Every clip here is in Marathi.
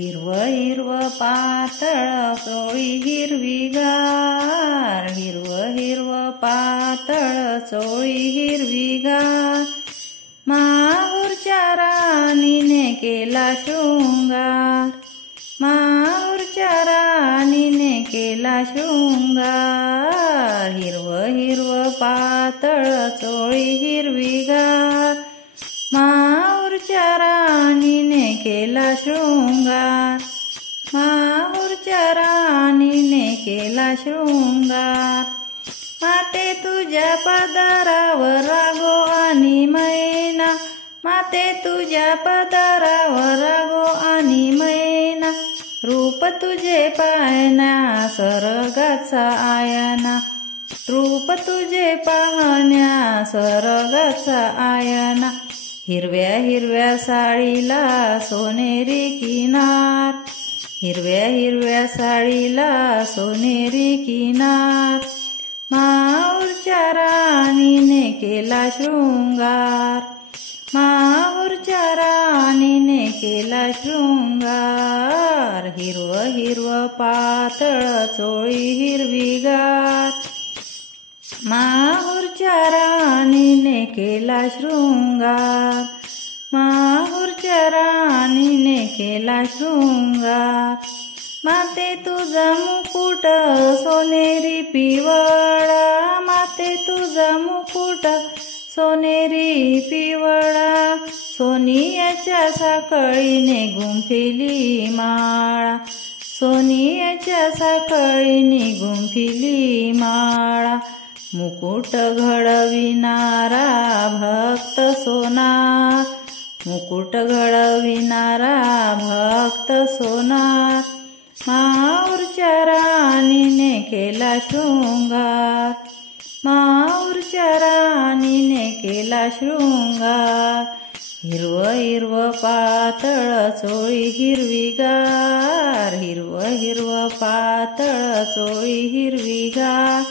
हिरवं हिरवं पातळ चोळी हिरवीगार, हिरवं हिरवं पातळ चोळी हिरवीगार, माहूरच्या राणीने केला शृंगार, माहूरच्या राणीने केला शृंगार, हिरवं हिरवं पातळ चोळी हिरवीगार, माहूरच्या राणीने केला शृंगार, माहूरच्या राणीने केला शृंगार, माते तुझ्या पदरावर रागो आणि मैना, माते तुझ्या पदरावर रागो आणि मैना, रूप तुझे पाहण्या स्वर्गाचा आयना, रूप तुझे पाहण्या स्वर्गाचा आयना, हिरव्या हिरव्या साडीला सोनेरी किनार, हिरव्या हिरव्या साडीला सोनेरी किनार, माहूरच्या राणीने केला शृंगार, माहूरच्या राणीने केला शृंगार, हिरवं हिरवं पातळ चोळी हिरवीगार, माहूरच्या राणीने केला शृंगार, माहूरच्या राणीने केला शृंगार, माते तुझा मुकुट सोनेरी पिवळा, माते तुझा मुकुट सोनेरी पिवळा, सोनियाच्या साखळीने गुंफिली माळा, सोनियाच्या साखळीने गुंफिली माळा, मुकुट घडविणारा भक्त सोनार, मुकुट घडविणारा भक्त सोनार, माहूरच्या राणीने केला शृंगार, माहूरच्या राणीने केला शृंगार, हिरवं हिरवं पातळ चोळी हिरवीगार, हिरवं हिरवं पातळ चोळी हिरवीगार,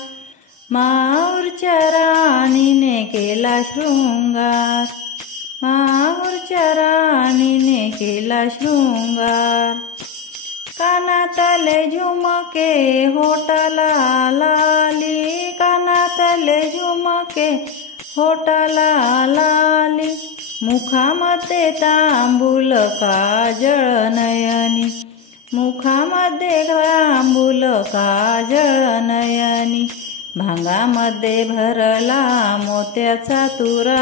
माहूरच्या राणीने केला शृंगार, माहूरच्या राणीने केला शृंगार, कानातले झुमके होटाला लाली, कानातले झुमके होटाला लाली, मुखामध्ये तांबूल काजळ नयनी, मुखामध्ये तांबूल काजळ नयनी, भांगामध्ये भरला मोत्याचा तुरा,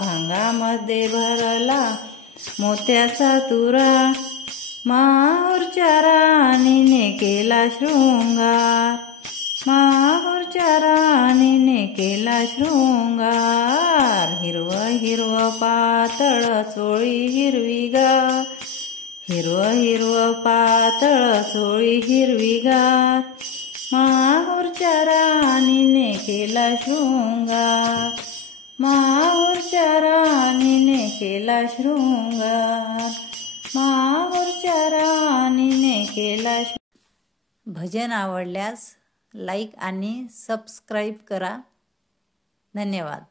भांगामध्ये भरला मोत्याचा तुरा, माहूरच्या राणीने केला शृंगार, माहूरच्या राणीने केला शृंगार, हिरवं हिरवं पातळ चोळी हिरवीगार, हिरवं हिरवं पातळ चोळी हिरवीगार, माहूरच्या राणीने केला शृंगार, माहूरच्या राणीने केला शृंगार, माहूरच्या राणीने केला. भजन आवडल्यास लाईक आणि सबस्क्राईब करा. धन्यवाद.